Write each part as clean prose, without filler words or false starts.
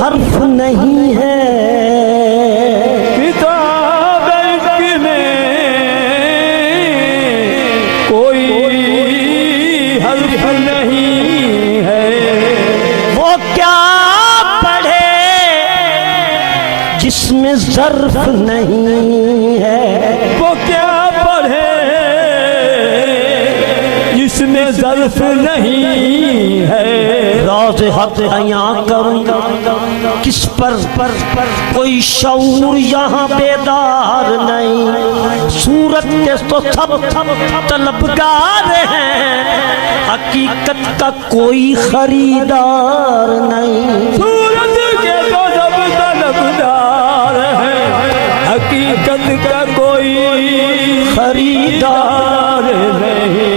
हर्फ नहीं है, किताब इश्क में कोई हर्फ नहीं है। वो क्या पढ़े जिसमें ज़र्फ नहीं है, वो क्या पढ़े जिसमें ज़र्फ नहीं है। राज़ हक़ बयां करूंगा किस पर कोई शऊर यहाँ बेदार नहीं। सूरत के तो सब तलबगार हैं, हकीकत का कोई खरीदार नहीं। सूरत के तो सब तलबगार हैं, हकीकत का कोई खरीदार नहीं।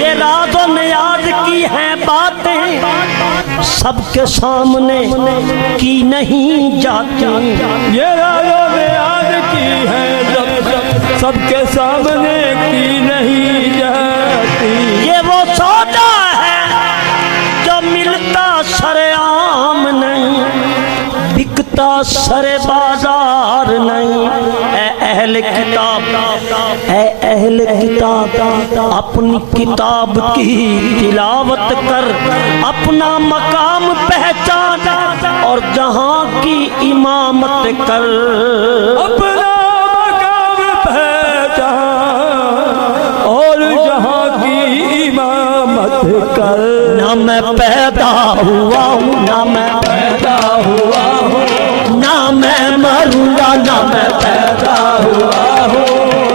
ये रातों में याद की हैं बातें सबके सामने की नहीं जाती। ये रातों में याद की है सबके सामने की नहीं जाती। ये वो सौदा है जो मिलता सरेआम नहीं, बिकता सरे बाजार नहीं। ऐ अहले किताब, ऐ अहले किताब, अपनी किताब की तिलावत कर, अपना मकाम पहचान और जहां की इमामत कर। अपना मकाम पहचान और जहां की इमामत कर। ना मैं पैदा हुआ हूँ, ना मैं पैदा हुआ हूँ, ना मैं मरूंगा, ना मैं पैदा हुआ हूँ,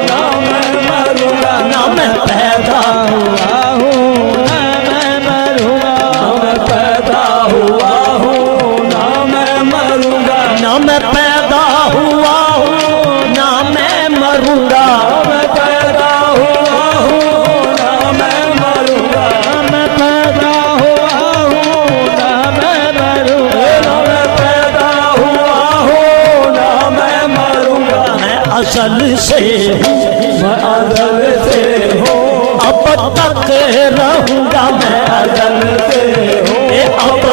ना मैं मरूंगा, ना मैं पैदा हुआ हूँ, ना मैं मरूंगा, ना मैं पैदा हुआ हूँ, ना मैं मरूंगा, ना मैं पैदा हुआ हूँ, ना मैं मरूंगा, मैं पैदा हुआ हूँ, ना मैं मरूंगा, मैं पैदा हुआ हूँ, ना मैं मरूंगा, ना मैं पैदा हुआ हूँ, ना मैं मरूंगा। मैं असल से हूँ, मैं असल से हूँ, अब तक रहूंगा, मैं असल से हूँ, अब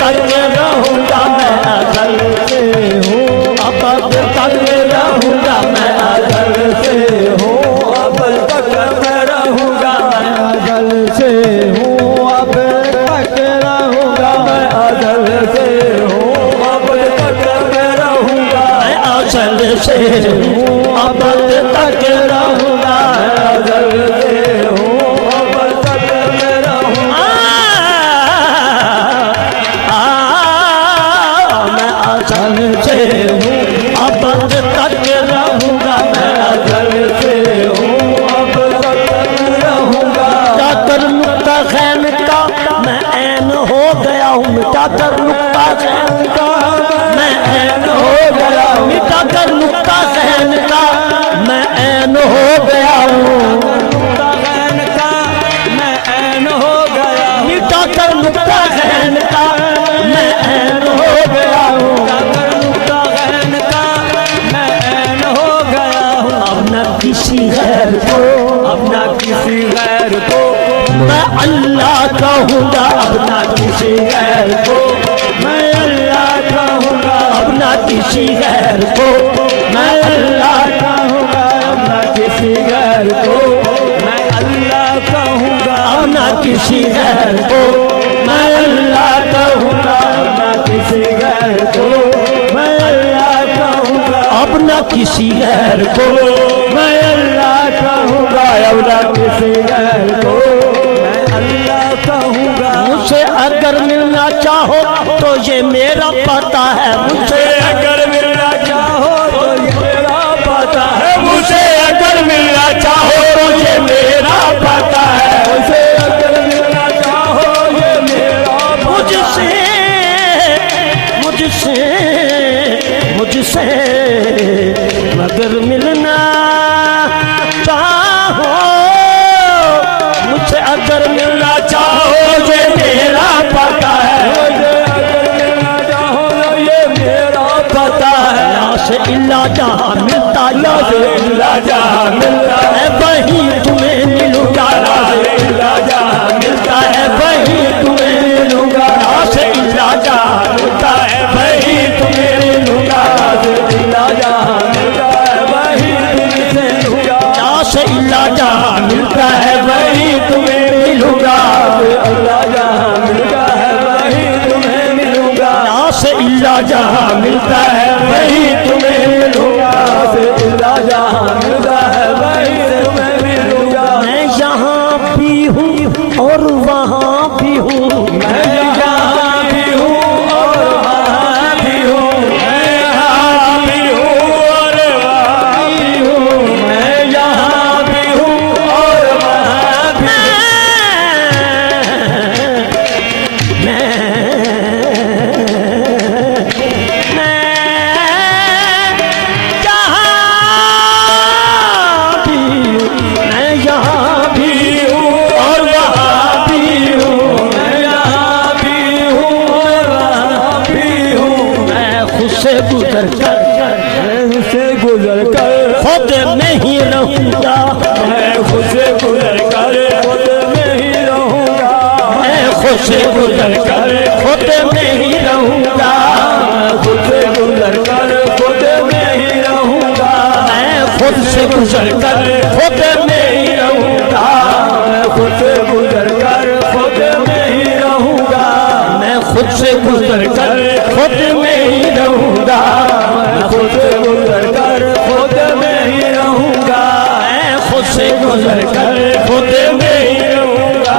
तक रहूंगा, मैं असल से हूँ, अब तक रहूंगा, मैं असल से हूँ, अब तक मैं रहूंगा, मैं असल से हूँ, अब तक रहूंगा, मैं असल से हूँ, अब तक मैं रहूंगा, मैं असल से हूँ, अब तक रहूंगा, मैं असल से हूँ, अब तक मैं रहूंगा। मैं असल से हूँ, अब तक रहूंगा, मैं असल से हूँ, अब तक रहूंगा। मिटाकर नुक्ता खैन का मैं ऐन हो गया हूँ, मिटाकर नुक्ता खैन का मैं ऐन हो गया हूँ, मिटाकर नुक्ता खैन का मैं ऐन हो गया हूँ, नुक्ता खैन का मैं ऐन हो गया हूँ, मिटाकर नुक्ता खैन का मैं ऐन हो गया हूँ, मिटाकर नुक्ता खैन का मैं ऐन हो गया हूँ। अब न किसी गैर को, अब न किसी गैर को मैं अल्लाह कहूँगा, अब न किसी गैर को मैं अल्लाह कहूँगा, अब न किसी गैर को मैं अल्लाह कहूँगा, अब न किसी गैर को मैं अल्लाह कहूँगा, अब न किसी गैर को मैं अल्लाह कहूँगा, अब न किसी गैर को मैं अल्लाह कहूँगा, अब न किसी गैर को मैं अल्लाह कहूँगा, अब न किसी गैर को मैं अल्लाह कहूँगा। मुझसे अगर मिलना चाहो तो ये मेरा पता है, मुझसे अगर मिलना चाहो तो ये मेरा पता है, मुझसे अगर मिलना चाहो तो ये मेरा पता है, मुझसे अगर मिलना चाहो ये मेरा मुझसे मुझसे मुझसे अगर मिलना चाहो, मुझसे अगर मिलना चाहो ये मेरा पता है, मुझे अगर मिलना चाहो ये मेरा पता है। यहाँ से इल्ला जहाँ मिलता, यहाँ से इल्ला जहाँ मिलता है वहीं तुम्हें मिलूंगा, यहाँ से इल्ला जहाँ मिलता है वहीं तुम्हें मिलूंगा, यहाँ से इल्ला जहाँ मिलता है वहीं से गुजर कर खुद में ही रहूंगा, मैं खुद से गुजर कर खुद में ही रहूंगा, मैं खुद से गुजर कर खुद में ही रहूंगा, मैं खुद से गुजर कर खुद में ही रहूंगा, मैं खुद से गुजर कर खुद में ही रहूंगा,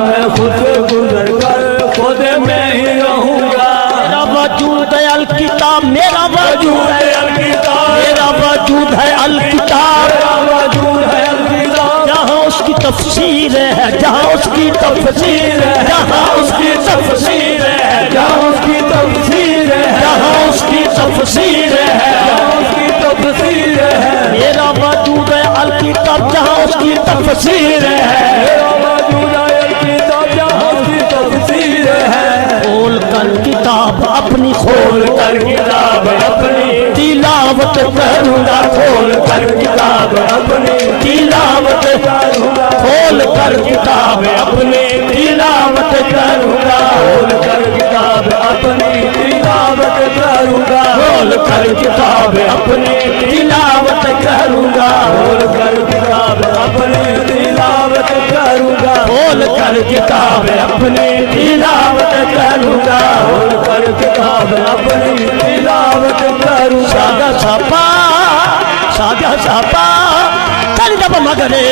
मैं खुद से गुजर कर खुद में ही रहूंगा। मेरा वजूद है अल किताब, मेरा वजूद है अल किताब, मेरा वजूद है अल किताब, मेरा वजूद है अल किताब, जहाँ उसकी तफसीर है, जहाँ उसकी तफसीर है, जहाँ उसकी तफसीर है, जहाँ उसकी तफसीर है, जहाँ उसकी तफसीर है, जहाँ उसकी तफसीर है, मेरा वजूद है अल किताब, जहाँ उसकी तफसीर है, मेरा वजूद है अल किताब, जहाँ उसकी तफसीर है। खोल कर किताब अपनी, खोल कर किताब अपनी तिलावत करूंगा, खोल कर किताब अपनी तिलावत करूंगा, खोल कर किताब अपनी तिलावत करूंगा, खोल कर किताब अपनी तिलावत करूंगा, खोल कर किताब अपनी तिलावत करूंगा, खोल कर किताब अपनी तिलावत करूंगा, खोल कर किताब अपनी तिलावत करूंगा, खोल कर किताब अपनी तिलावत करूंगा। सादा सापा चल जब मगरे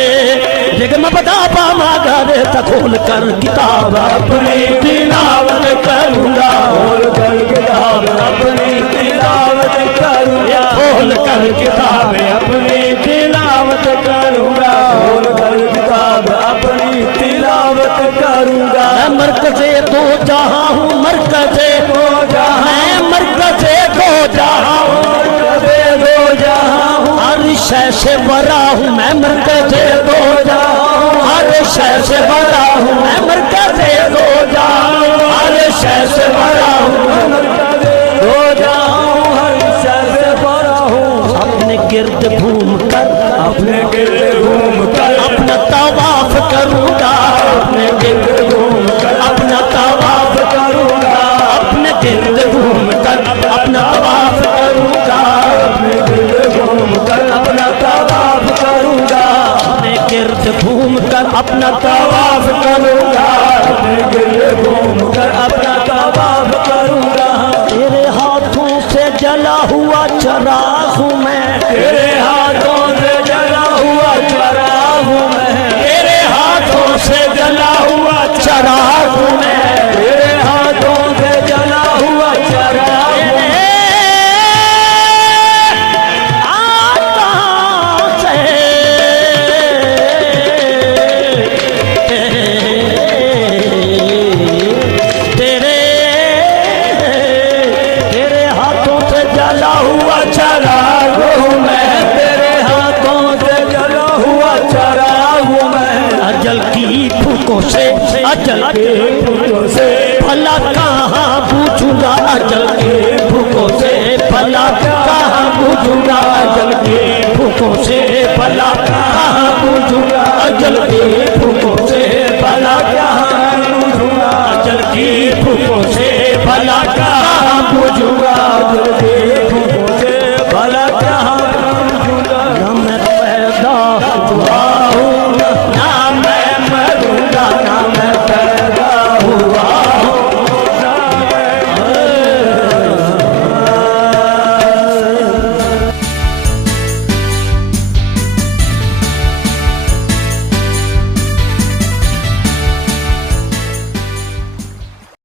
जगम बदापा मगरे खोल कर किताब अपनी तिलावत करूंगा, खोल कर किताब अपनी तिलावत करूंगा, खोल कर किताब अपनी तिलावत करूंगा, खोल कर किताब अपनी तिलावत करूंगा। मैं मरकज़े दो जहां हूँ, मरकज़े दो जहां, मैं मरकज़े दो जहां हूँ, मरकज़े दो जहां हूँ, हर शय से बड़ा हूँ, मैं मरकज़े दो जहां हूँ, हर शय से बड़ा हूँ, मैं मरकज़े दो जहां हूँ, हर शय से बड़ा हूँ, मरकज़े दो जहां हूँ, हर शय से बड़ा हूँ। अपने गिर्द घूम कर, अपने गिर्द घूम कर अपना तवाफ करूंगा, अपने गिर्द घूम कर अपना तवाफ करूंगा, अपने गिर्द घूम कर अपना तवाफ करूंगा, अपने गिर्द घूम कर अपना तवाफ करूंगा, अपने गिर्द घूम कर अपना तवाफ करूंगा, अपने गिर्द घूम कर अपना तवाफ करूंगा। तेरे हाथों से जला हुआ चराग हूँ मैं, तेरे हाथों से जला हुआ चराग हूँ मैं, तेरे हाथों से जला हुआ चराग हूँ मैं, तेरे हाथों से जला हुआ चराग हूँ मैं। तेरे हाथों से जला हुआ चराग हूँ मैं, तेरे हाथों से जला हुआ चराग हूँ मैं। अजल की फूकों से, अजल के फूलों से भला कहाँ पूछूंगा, अजल के फूकों से भला कहाँ पूछूंगा, अजल के फूकों से भला कहाँ पूछूंगा, अजल के फूकों से भला कहाँ पूछूंगा, अजल की फूकों से भला कहाँ पूछूंगा,